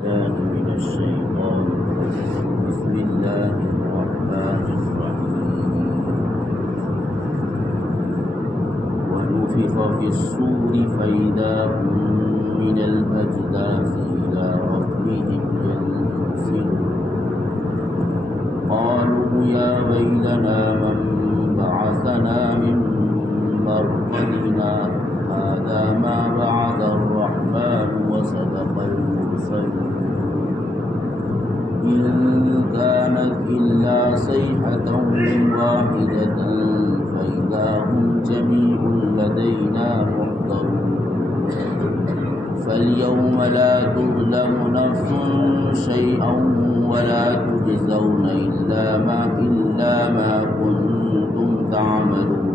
من الشيطان بسم الله الرحمن الرحيم ونفخ في الصور فإذا هم من الأجداث إلى ربهم ينسلون قالوا يا ويلنا من بعثنا من مرقدنا هذا ما وعد الرحمن وصدق المرسلون إن كانت إلا صيحة واحدة فإذا هم جميع لدينا محضرون فاليوم لا تظلم نفس شيئا ولا تجزون إلا ما كنتم تعملون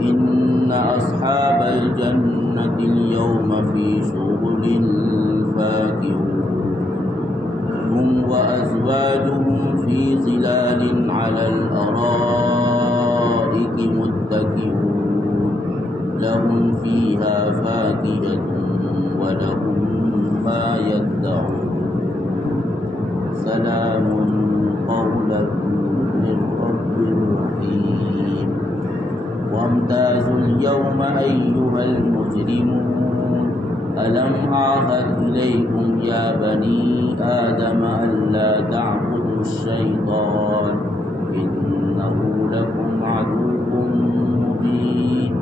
إن أصحاب الجنة اليوم في شغل فاكهون هم وأزواجهم في ظلال على الأرائك متكئون لهم فيها فاكهة ولهم ما يدعون سلام قولا من رب رحيم وامتازوا اليوم أيها المجرمون ألم أعهد إليكم يا بني آدم ألا تعبدوا الشيطان إنه لكم عدو مبين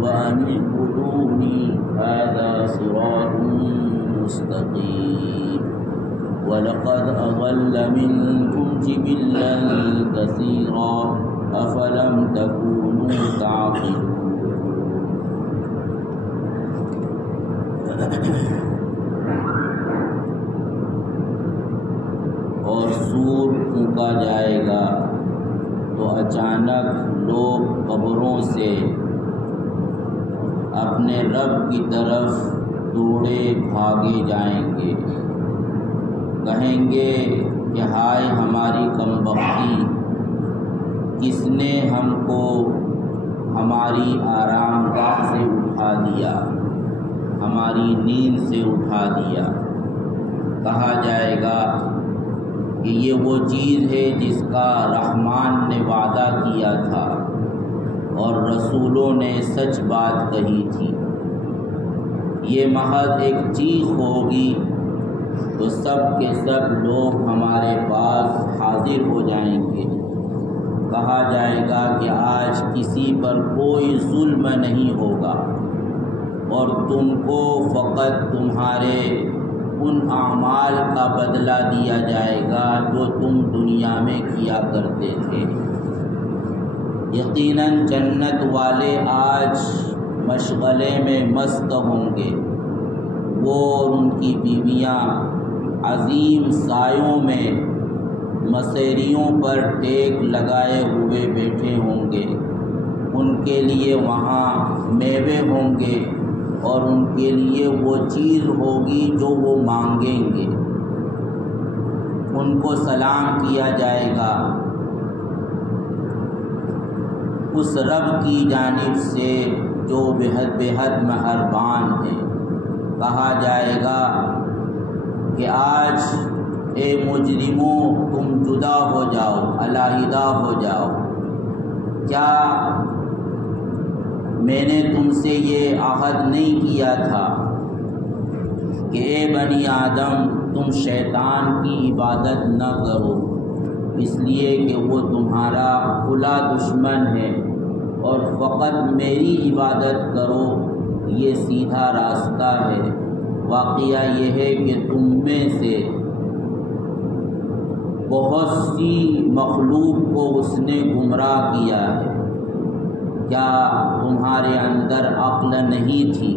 وأن اعبدوني هذا صراط مستقيم ولقد أضل منكم جبلا كثيرا أفلم تكونوا تعقلون اور سور پھونکا جائے گا تو اچانک لوگ قبروں سے اپنے رب کی طرف دوڑے بھاگے جائیں گے، کہیں گے کہ ہائے ہماری کمبختی، کس نے ہم کو ہماری آرام گاہ سے اٹھا دیا، ہماری نیند سے اٹھا دیا۔ کہا جائے گا کہ یہ وہ چیز ہے جس کا رحمان نے وعدہ کیا تھا اور رسولوں نے سچ بات کہی تھی۔ یہ محض ایک چیخ ہوگی تو سب کے سب لوگ ہمارے پاس حاضر ہو جائیں گے۔ کہا جائے گا کہ آج کسی پر کوئی ظلم نہیں ہوگا اور تم کو فقط تمہارے ان اعمال کا بدلہ دیا جائے گا جو تم دنیا میں کیا کرتے تھے۔ یقیناً جنت والے آج مشغلے میں مست ہوں گے، وہ اور ان کی بیویاں عظیم سایوں میں مسیریوں پر ٹیک لگائے ہوئے بیٹھے ہوں گے۔ ان کے لیے وہاں میوے ہوں گے اور ان کے لیے وہ چیز ہوگی جو وہ مانگیں گے۔ ان کو سلام کیا جائے گا اس رب کی جانب سے جو بے حد مہربان ہے۔ کہا جائے گا کہ آج اے مجرموں تم جدا ہو جاؤ، علیحدہ ہو جاؤ۔ کیا میں نے تم سے یہ عہد نہیں کیا تھا کہ اے بنی آدم تم شیطان کی عبادت نہ کرو، اس لیے کہ وہ تمہارا کھلا دشمن ہے، اور فقط میری عبادت کرو، یہ سیدھا راستہ ہے۔ واقعہ یہ ہے کہ تم میں سے بہت سی مخلوق کو اس نے گمراہ کیا ہے۔ کیا تمہارے اندر عقل نہیں تھی؟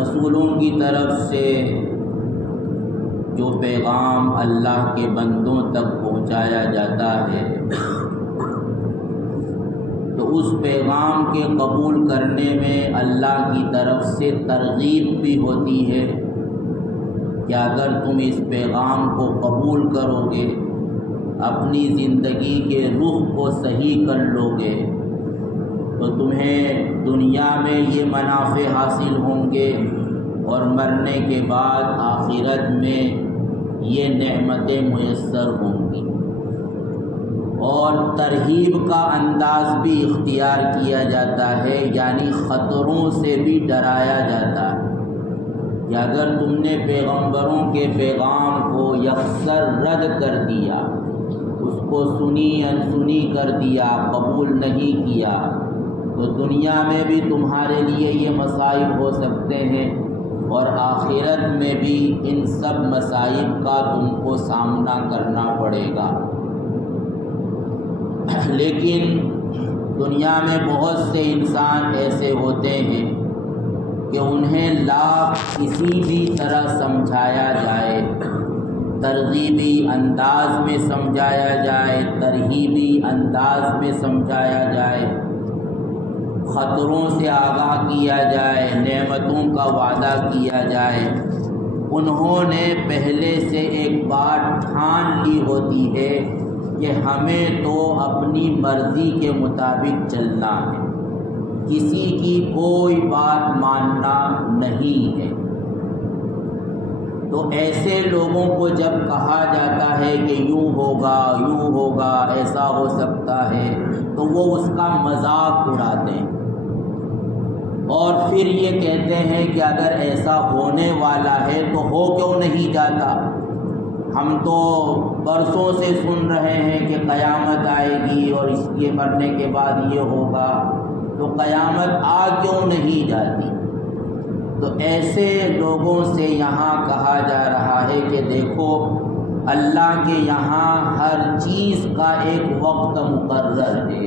رسولوں کی طرف سے جو پیغام اللہ کے بندوں تک پہنچایا جاتا ہے تو اس پیغام کے قبول کرنے میں اللہ کی طرف سے ترغیب بھی ہوتی ہے کہ اگر تم اس پیغام کو قبول کرو گے، اپنی زندگی کے رخ کو صحیح کر لو گے تو تمہیں دنیا میں یہ منافع حاصل ہوں گے اور مرنے کے بعد آخرت میں یہ نعمتیں میسر ہوں گی۔ اور ترغیب کا انداز بھی اختیار کیا جاتا ہے، یعنی خطروں سے بھی ڈرایا جاتا ہے کہ اگر تم نے پیغمبروں کے پیغام کو یکسر رد کر دیا، اس کو سنی انسنی کر دیا، قبول نہیں کیا، تو دنیا میں بھی تمہارے لیے یہ مصائب ہو سکتے ہیں اور آخرت میں بھی ان سب مصائب کا تم کو سامنا کرنا پڑے گا۔ لیکن دنیا میں بہت سے انسان ایسے ہوتے ہیں کہ انہیں لا کسی بھی طرح سمجھایا جائے، ترغیبی انداز میں سمجھایا جائے، ترہیبی انداز میں سمجھایا جائے، خطروں سے آگاہ کیا جائے، نعمتوں کا وعدہ کیا جائے، انہوں نے پہلے سے ایک بات ٹھان لی ہوتی ہے کہ ہمیں تو اپنی مرضی کے مطابق چلنا ہے، کسی کی کوئی بات ماننا نہیں ہے۔ تو ایسے لوگوں کو جب کہا جاتا ہے کہ یوں ہوگا، ایسا ہو سکتا ہے، تو وہ اس کا مذاق اڑاتے ہیں اور پھر یہ کہتے ہیں کہ اگر ایسا ہونے والا ہے تو ہو کیوں نہیں جاتا؟ ہم تو برسوں سے سن رہے ہیں کہ قیامت آئے گی اور اس کے مرنے کے بعد یہ ہوگا، تو قیامت آ کیوں نہیں جاتی؟ تو ایسے لوگوں سے یہاں کہا جا رہا ہے کہ دیکھو، اللہ کے یہاں ہر چیز کا ایک وقت مقرر ہے،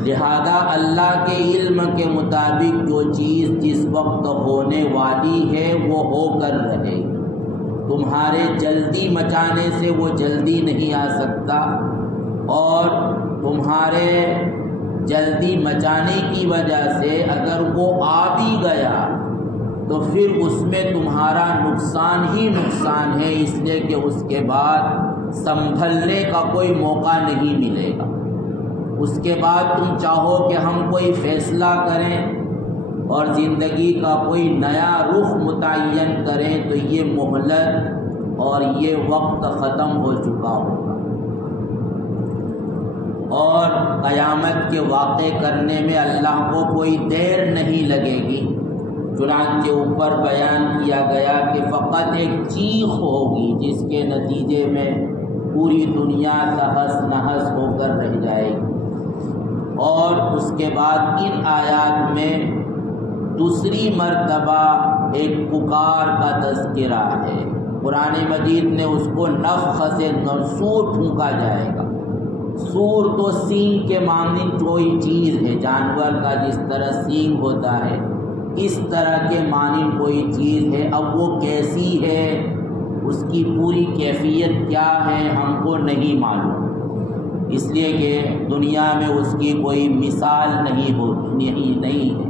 لہذا اللہ کے علم کے مطابق جو چیز جس وقت ہونے والی ہے وہ ہو کر رہے، تمہارے جلدی مچانے سے وہ جلدی نہیں آ سکتا، اور تمہارے جلدی مچانے کی وجہ سے اگر وہ آ بھی گیا تو پھر اس میں تمہارا نقصان ہی نقصان ہے، اس لیے کہ اس کے بعد سنبھلنے کا کوئی موقع نہیں ملے گا۔ اس کے بعد تم چاہو کہ ہم کوئی فیصلہ کریں اور زندگی کا کوئی نیا رخ متعین کریں تو یہ مہلت اور یہ وقت ختم ہو چکا ہوگا، اور قیامت کے واقع کرنے میں اللہ کو کوئی دیر نہیں لگے گی۔ چنانچہ اوپر بیان کیا گیا کہ فقط ایک چیخ ہوگی جس کے نتیجے میں پوری دنیا تہس نہس ہو کر رہ جائے گی۔ اور اس کے بعد ان آیات میں دوسری مرتبہ ایک پکار کا تذکرہ ہے۔ قرآن مجید نے اس کو نفخ سے سور پھونکا جائے گا۔ سور تو سینگ کے مانند کوئی چیز ہے، جانور کا جس طرح سینگ ہوتا ہے اس طرح کے مانند کوئی چیز ہے۔ اب وہ کیسی ہے، اس کی پوری کیفیت کیا ہے ہم کو نہیں معلوم، اس لیے کہ دنیا میں اس کی کوئی مثال نہیں ہے۔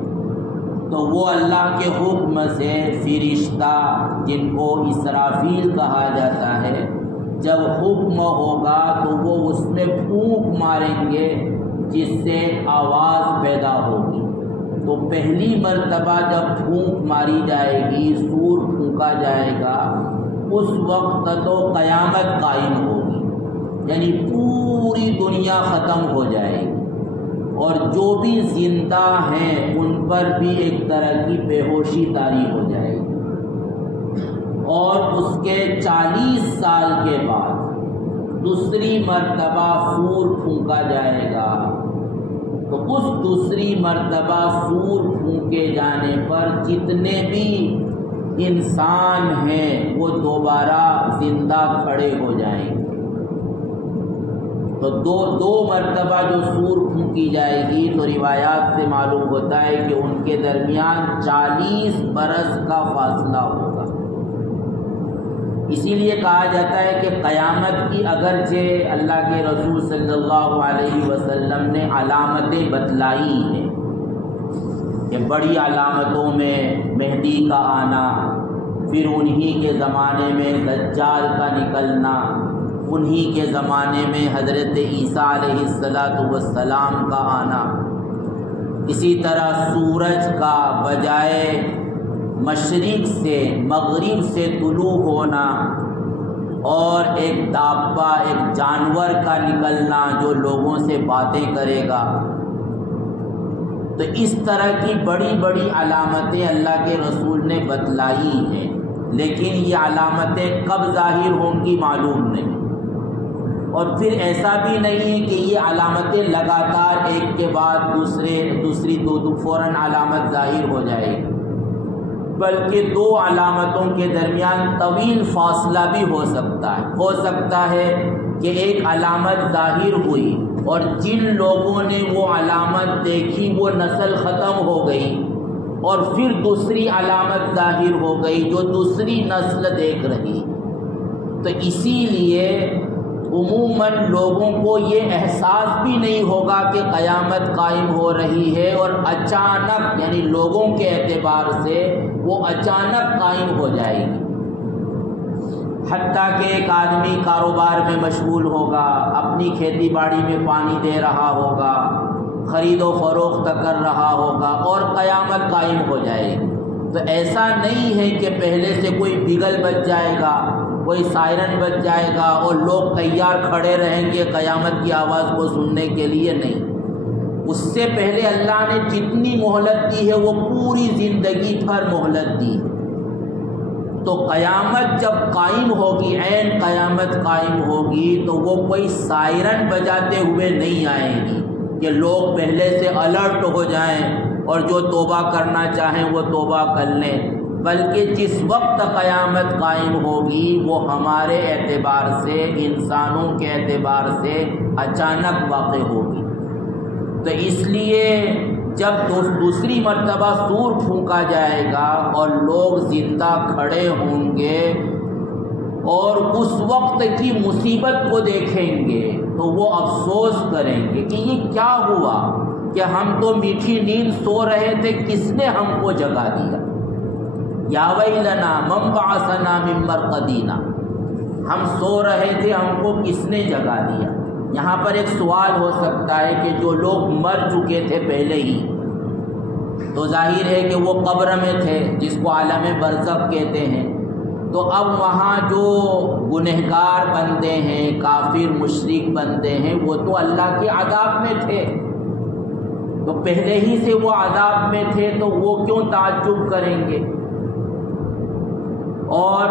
تو وہ اللہ کے حکم سے فرشتہ جن کو اسرافیل کہا جاتا ہے، جب حکم ہوگا تو وہ اس میں پھونک ماریں گے جس سے آواز پیدا ہوگی۔ تو پہلی مرتبہ جب پھونک ماری جائے گی، سور پھونکا جائے گا، اس وقت تو قیامت قائم ہوگی، یعنی پوری دنیا ختم ہو جائے گی، اور جو بھی زندہ ہیں ان پر بھی ایک طرح کی بے ہوشی طاری ہو جائے گی۔ اور اس کے 40 سال کے بعد دوسری مرتبہ سور پھونکا جائے گا، تو اس دوسری مرتبہ سور پھونکے جانے پر جتنے بھی انسان ہیں وہ دوبارہ زندہ کھڑے ہو جائیں گے۔ تو دو مرتبہ جو سور پھونکی جائے گی تو روایات سے معلوم ہوتا ہے کہ ان کے درمیان 40 برس کا فاصلہ ہوگا۔ اسی لیے کہا جاتا ہے کہ قیامت کی اگرچہ اللہ کے رسول صلی اللہ علیہ وسلم نے علامتیں بتلائی ہیں کہ بڑی علامتوں میں مہدی کا آنا، پھر انہی کے زمانے میں دجال کا نکلنا، انہی کے زمانے میں حضرت عیسیٰ علیہ السلام کا آنا، اسی طرح سورج کا بجائے مشرق سے مغرب سے طلوع ہونا اور ایک دابہ ایک جانور کا نکلنا جو لوگوں سے باتیں کرے گا، تو اس طرح کی بڑی بڑی علامتیں اللہ کے رسول نے بتلائی ہیں، لیکن یہ علامتیں کب ظاہر ہوں گی معلوم نہیں، اور پھر ایسا بھی نہیں ہے کہ یہ علامتیں لگاتار ایک کے بعد دوسری دو فوراً علامت ظاہر ہو جائے گی، بلکہ دو علامتوں کے درمیان طویل فاصلہ بھی ہو سکتا ہے کہ ایک علامت ظاہر ہوئی اور جن لوگوں نے وہ علامت دیکھی وہ نسل ختم ہو گئی، اور پھر دوسری علامت ظاہر ہو گئی جو دوسری نسل دیکھ رہی، تو اسی لیے عموماً لوگوں کو یہ احساس بھی نہیں ہوگا کہ قیامت قائم ہو رہی ہے، اور اچانک یعنی لوگوں کے اعتبار سے وہ اچانک قائم ہو جائے گی۔ حتیٰ کہ ایک آدمی کاروبار میں مشغول ہوگا، اپنی کھیتی باڑی میں پانی دے رہا ہوگا، خرید و فروخت کر رہا ہوگا اور قیامت قائم ہو جائے گی، تو ایسا نہیں ہے کہ پہلے سے کوئی بگل بج جائے گا، کوئی سائرن بج جائے گا اور لوگ تیار کھڑے رہیں گے قیامت کی آواز کو سننے کے لیے، نہیں۔ اس سے پہلے اللہ نے جتنی مہلت دی ہے وہ پوری زندگی بھر مہلت دی، تو قیامت جب قائم ہوگی، عین قیامت قائم ہوگی، تو وہ کوئی سائرن بجاتے ہوئے نہیں آئے گی کہ لوگ پہلے سے الرٹ ہو جائیں اور جو توبہ کرنا چاہیں وہ توبہ کر لیں، بلکہ جس وقت قیامت قائم ہوگی وہ ہمارے اعتبار سے، انسانوں کے اعتبار سے اچانک واقع ہوگی۔ تو اس لیے جب دوسری مرتبہ سور پھونکا جائے گا اور لوگ زندہ کھڑے ہوں گے اور اس وقت کی مصیبت کو دیکھیں گے تو وہ افسوس کریں گے کہ یہ کیا ہوا کہ ہم تو میٹھی نیند سو رہے تھے، کس نے ہم کو جگا دیا؟ یا ویلنا من بعثنا من مرقدنا، ہم سو رہے تھے، ہم کو کس نے جگا دیا؟ یہاں پر ایک سوال ہو سکتا ہے کہ جو لوگ مر چکے تھے پہلے ہی، تو ظاہر ہے کہ وہ قبر میں تھے جس کو عالم برزخ کہتے ہیں، تو اب وہاں جو گنہگار بندے ہیں، کافر مشرک بندے ہیں، وہ تو اللہ کے عذاب میں تھے، تو پہلے ہی سے وہ عذاب میں تھے، تو وہ کیوں تعجب کریں گے؟ اور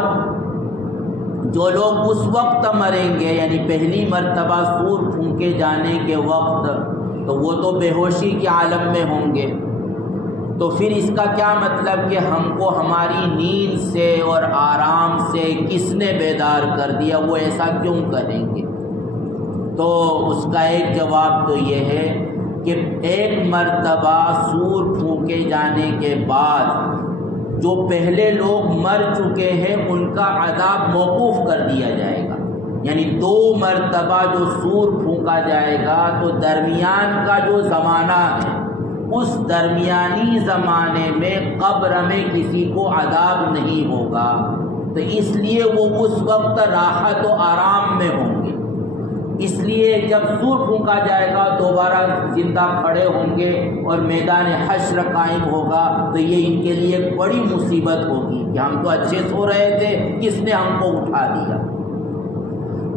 جو لوگ اس وقت مریں گے یعنی پہلی مرتبہ سور پھونکے جانے کے وقت، تو وہ تو بے ہوشی کے عالم میں ہوں گے، تو پھر اس کا کیا مطلب کہ ہم کو ہماری نیند سے اور آرام سے کس نے بیدار کر دیا؟ وہ ایسا کیوں کریں گے؟ تو اس کا ایک جواب تو یہ ہے کہ ایک مرتبہ سور پھونکے جانے کے بعد جو پہلے لوگ مر چکے ہیں ان کا عذاب موقوف کر دیا جائے گا، یعنی دو مرتبہ جو سور پھونکا جائے گا تو درمیان کا جو زمانہ ہے اس درمیانی زمانے میں قبر میں کسی کو عذاب نہیں ہوگا، تو اس لیے وہ اس وقت راحت و آرام میں ہوں گے۔ اس لیے جب سور پھونکا جائے گا دوبارہ زندہ کھڑے ہوں گے اور میدان حشر قائم ہوگا، تو یہ ان کے لیے ایک بڑی مصیبت ہوگی کہ ہم تو اچھے سو رہے تھے، کس نے ہم کو اٹھا دیا؟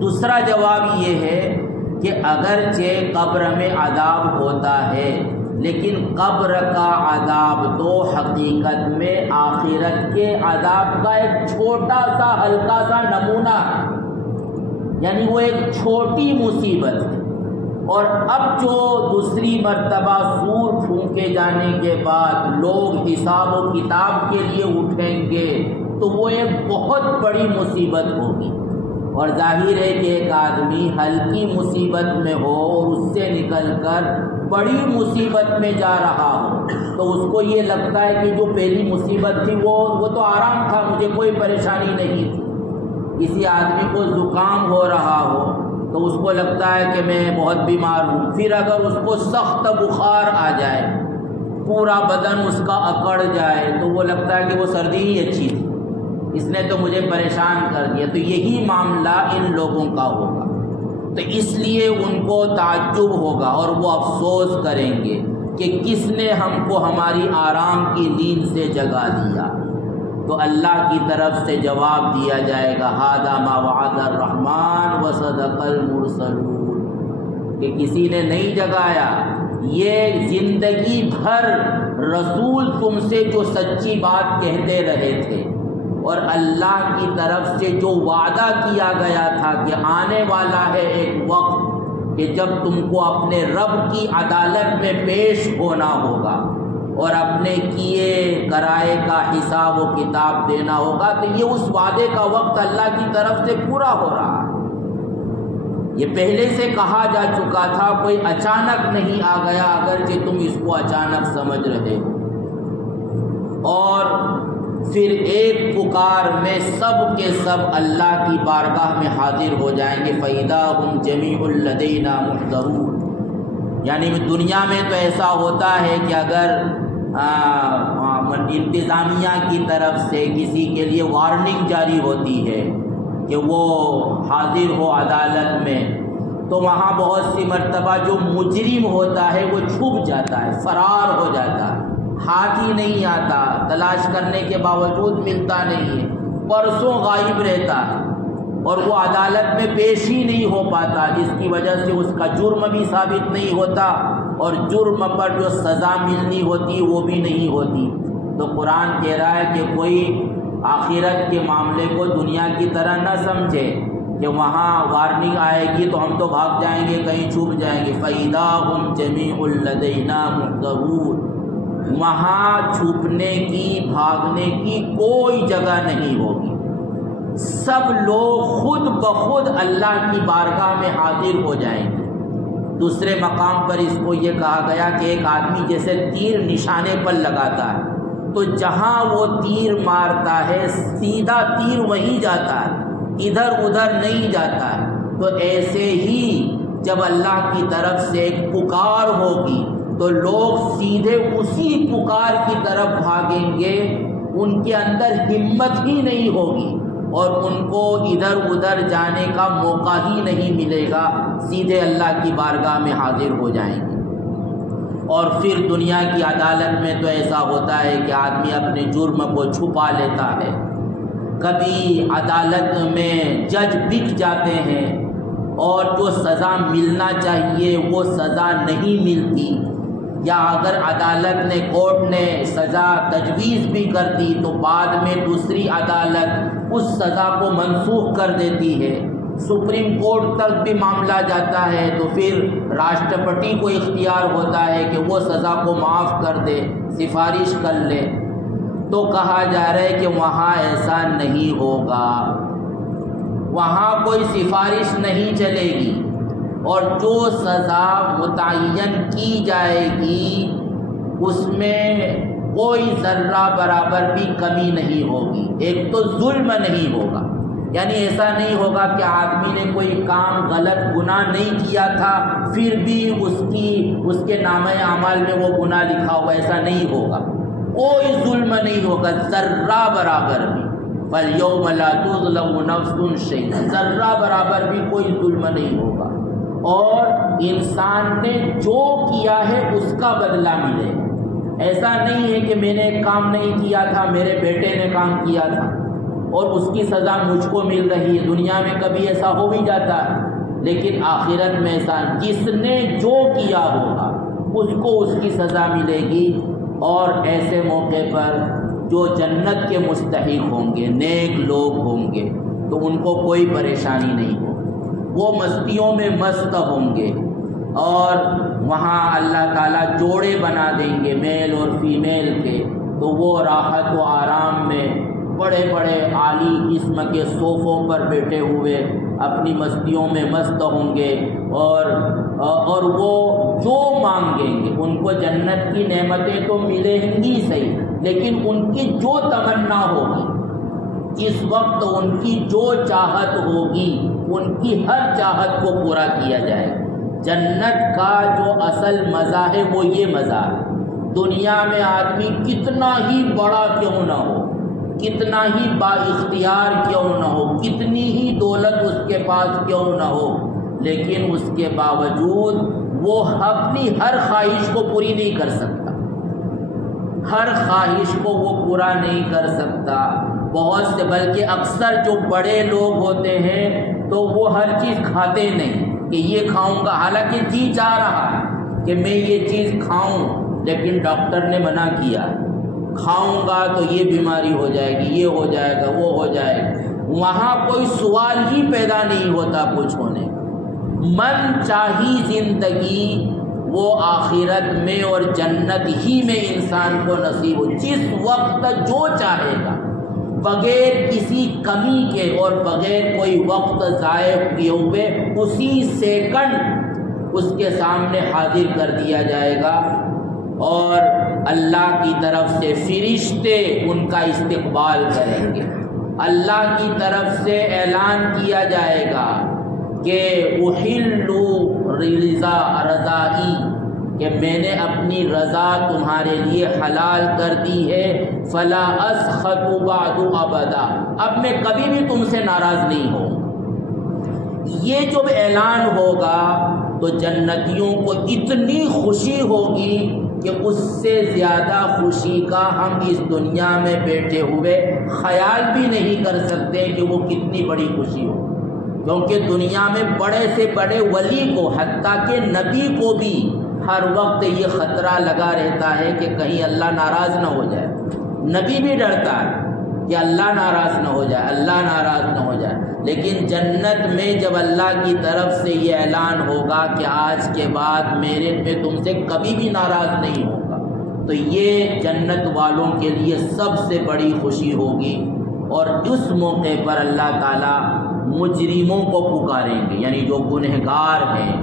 دوسرا جواب یہ ہے کہ اگرچہ قبر میں عذاب ہوتا ہے، لیکن قبر کا عذاب تو حقیقت میں آخرت کے عذاب کا ایک چھوٹا سا ہلکا سا نمونہ ہے، یعنی وہ ایک چھوٹی مصیبت ہے۔ اور اب جو دوسری مرتبہ سور پھونکے جانے کے بعد لوگ حساب و کتاب کے لیے اٹھیں گے تو وہ ایک بہت بڑی مصیبت ہوگی، اور ظاہر ہے کہ ایک آدمی ہلکی مصیبت میں ہو اور اس سے نکل کر بڑی مصیبت میں جا رہا ہو تو اس کو یہ لگتا ہے کہ جو پہلی مصیبت تھی وہ تو آرام تھا، مجھے کوئی پریشانی نہیں تھی۔ کسی آدمی کو زکام ہو رہا ہو تو اس کو لگتا ہے کہ میں بہت بیمار ہوں، پھر اگر اس کو سخت بخار آ جائے، پورا بدن اس کا اکڑ جائے، تو وہ لگتا ہے کہ وہ سردی ہی اچھی تھی، اس نے تو مجھے پریشان کر دیا۔ تو یہی معاملہ ان لوگوں کا ہوگا، تو اس لیے ان کو تعجب ہوگا اور وہ افسوس کریں گے کہ کس نے ہم کو ہماری آرام کی نیند سے جگا دیا؟ تو اللہ کی طرف سے جواب دیا جائے گا ھذا ما وعد الرحمن وصدق المرسلون، کہ کسی نے نہیں جگایا، یہ زندگی بھر رسول تم سے جو سچی بات کہتے رہے تھے، اور اللہ کی طرف سے جو وعدہ کیا گیا تھا کہ آنے والا ہے ایک وقت کہ جب تم کو اپنے رب کی عدالت میں پیش ہونا ہوگا اور اپنے کیے کرائے کا حساب و کتاب دینا ہوگا، تو یہ اس وعدے کا وقت اللہ کی طرف سے پورا ہو رہا ہے۔ یہ پہلے سے کہا جا چکا تھا، کوئی اچانک نہیں آ گیا، اگرچہ تم اس کو اچانک سمجھ رہے ہو۔ اور پھر ایک پکار میں سب کے سب اللہ کی بارگاہ میں حاضر ہو جائیں گے، فَإِذَا هُمْ جَمِيعٌ لَدَيْنَا مُحْضَرُونَ۔ یعنی دنیا میں تو ایسا ہوتا ہے کہ اگر انتظامیہ کی طرف سے کسی کے لیے وارننگ جاری ہوتی ہے کہ وہ حاضر ہو عدالت میں، تو وہاں بہت سی مرتبہ جو مجرم ہوتا ہے وہ چھپ جاتا ہے، فرار ہو جاتا ہے، ہاتھ ہی نہیں آتا، تلاش کرنے کے باوجود ملتا نہیں ہے، برسوں غائب رہتا ہے اور وہ عدالت میں پیش ہی نہیں ہو پاتا، جس کی وجہ سے اس کا جرم بھی ثابت نہیں ہوتا اور جرم پر جو سزا ملنی ہوتی وہ بھی نہیں ہوتی۔ تو قرآن کہہ رہا ہے کہ کوئی آخرت کے معاملے کو دنیا کی طرح نہ سمجھے کہ وہاں وارننگ آئے گی تو ہم تو بھاگ جائیں گے، کہیں چھپ جائیں گے۔ فَإِذَا هُمْ جَمِيعٌ لَدَيْنَا مُحْضَرُونَ، وہاں چھپنے کی، بھاگنے کی کوئی جگہ نہیں ہوگی، سب لوگ خود بخود اللہ کی بارگاہ میں حاضر ہو جائیں گے۔ دوسرے مقام پر اس کو یہ کہا گیا کہ ایک آدمی جیسے تیر نشانے پر لگاتا ہے تو جہاں وہ تیر مارتا ہے سیدھا تیر وہیں جاتا ہے، ادھر ادھر نہیں جاتا ہے۔ تو ایسے ہی جب اللہ کی طرف سے ایک پکار ہوگی تو لوگ سیدھے اسی پکار کی طرف بھاگیں گے، ان کے اندر ہمت ہی نہیں ہوگی اور ان کو ادھر ادھر جانے کا موقع ہی نہیں ملے گا، سیدھے اللہ کی بارگاہ میں حاضر ہو جائیں گے۔ اور پھر دنیا کی عدالت میں تو ایسا ہوتا ہے کہ آدمی اپنے جرم کو چھپا لیتا ہے، کبھی عدالت میں جج بک جاتے ہیں اور جو سزا ملنا چاہیے وہ سزا نہیں ملتی، یا اگر عدالت نے، کورٹ نے سزا تجویز بھی کر دی تو بعد میں دوسری عدالت اس سزا کو منسوخ کر دیتی ہے، سپریم کورٹ تک بھی معاملہ جاتا ہے تو پھر راشٹرپتی کو اختیار ہوتا ہے کہ وہ سزا کو معاف کر دے، سفارش کر لے۔ تو کہا جا رہا ہے کہ وہاں ایسا نہیں ہوگا، وہاں کوئی سفارش نہیں چلے گی، اور جو سزا متعین کی جائے گی اس میں کوئی ذرہ برابر بھی کمی نہیں ہوگی۔ ایک تو ظلم نہیں ہوگا، یعنی ایسا نہیں ہوگا کہ آدمی نے کوئی کام غلط گناہ نہیں کیا تھا پھر بھی اس کے نامہ اعمال میں وہ گناہ لکھا ہوگا، ایسا نہیں ہوگا، کوئی ظلم نہیں ہوگا ذرہ برابر بھی۔ فَالْيَوْمَ لَا تُظْلَمُ نَفْسٌ شَيْئًا، ذرہ برابر بھی کوئی ظلم نہیں ہوگا، اور انسان نے جو کیا ہے اس کا بدلہ ملے۔ ایسا نہیں ہے کہ میں نے ایک کام نہیں کیا تھا، میرے بیٹے نے کام کیا تھا اور اس کی سزا مجھ کو مل رہی ہے، دنیا میں کبھی ایسا ہو بھی جاتا ہے، لیکن آخرت میں ایسا جس نے جو کیا ہوگا اس کو اس کی سزا ملے گی۔ اور ایسے موقع پر جو جنت کے مستحق ہوں گے، نیک لوگ ہوں گے، تو ان کو کوئی پریشانی نہیں ہوگی، وہ مستیوں میں مست ہوں گے، اور وہاں اللہ تعالیٰ جوڑے بنا دیں گے میل اور فیمیل کے، تو وہ راحت و آرام میں بڑے بڑے عالی قسم کے صوفوں پر بیٹھے ہوئے اپنی مستیوں میں مست ہوں گے، اور وہ جو مانگیں گے ان کو جنت کی نعمتیں تو ملیں گی صحیح، لیکن ان کی جو تمنا ہوگی، اس وقت ان کی جو چاہت ہوگی، ان کی ہر چاہت کو پورا کیا جائے گا۔ جنت کا جو اصل مزہ ہے وہ یہ مزہ ہے، دنیا میں آدمی کتنا ہی بڑا کیوں نہ ہو، کتنا ہی با اختیار کیوں نہ ہو، کتنی ہی دولت اس کے پاس کیوں نہ ہو، لیکن اس کے باوجود وہ اپنی ہر خواہش کو پوری نہیں کر سکتا، ہر خواہش کو وہ پورا نہیں کر سکتا۔ بہت سے بلکہ اکثر جو بڑے لوگ ہوتے ہیں تو وہ ہر چیز کھاتے نہیں کہ یہ کھاؤں گا، حالانکہ جی چاہ رہا ہے کہ میں یہ چیز کھاؤں، لیکن ڈاکٹر نے منع کیا، کھاؤں گا تو یہ بیماری ہو جائے گی، یہ ہو جائے گا، وہ ہو جائے گا۔ وہاں کوئی سوال ہی پیدا نہیں ہوتا کچھ ہونے کا۔ من چاہی زندگی وہ آخرت میں اور جنت ہی میں انسان کو نصیب ہو، جس وقت جو چاہے گا، بغیر کسی کمی کے اور بغیر کوئی وقت ضائع کیے ہوئے اسی سیکنڈ اس کے سامنے حاضر کر دیا جائے گا، اور اللہ کی طرف سے فرشتے ان کا استقبال کریں گے۔ اللہ کی طرف سے اعلان کیا جائے گا کہ احلوا رضائی، کہ میں نے اپنی رضا تمہارے لیے حلال کر دی ہے، فلا اسخط بعد ابدا، اب میں کبھی بھی تم سے ناراض نہیں ہوں۔ یہ جب اعلان ہوگا تو جنتیوں کو اتنی خوشی ہوگی کہ اس سے زیادہ خوشی کا ہم اس دنیا میں بیٹھے ہوئے خیال بھی نہیں کر سکتے کہ وہ کتنی بڑی خوشی ہو، کیونکہ دنیا میں بڑے سے بڑے ولی کو، حتیٰ کہ نبی کو بھی ہر وقت یہ خطرہ لگا رہتا ہے کہ کہیں اللہ ناراض نہ ہو جائے۔ نبی بھی ڈرتا ہے کہ اللہ ناراض نہ ہو جائے، اللہ ناراض نہ ہو جائے۔ لیکن جنت میں جب اللہ کی طرف سے یہ اعلان ہوگا کہ آج کے بعد میں تم سے کبھی بھی ناراض نہیں ہوگا، تو یہ جنت والوں کے لیے سب سے بڑی خوشی ہوگی۔ اور اس موقع پر اللہ تعالیٰ مجرموں کو پکاریں گے، یعنی جو گنہگار ہیں،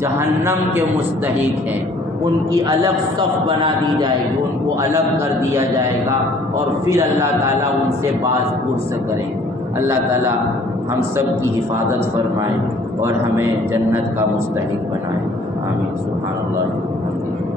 جہنم کے مستحق ہیں، ان کی الگ صف بنا دی جائے گی، ان کو الگ کر دیا جائے گا، اور پھر اللہ تعالیٰ ان سے باز پرس کریں گے۔ اللہ تعالیٰ ہم سب کی حفاظت فرمائے اور ہمیں جنت کا مستحق بنائے، آمین۔ سبحان اللہ۔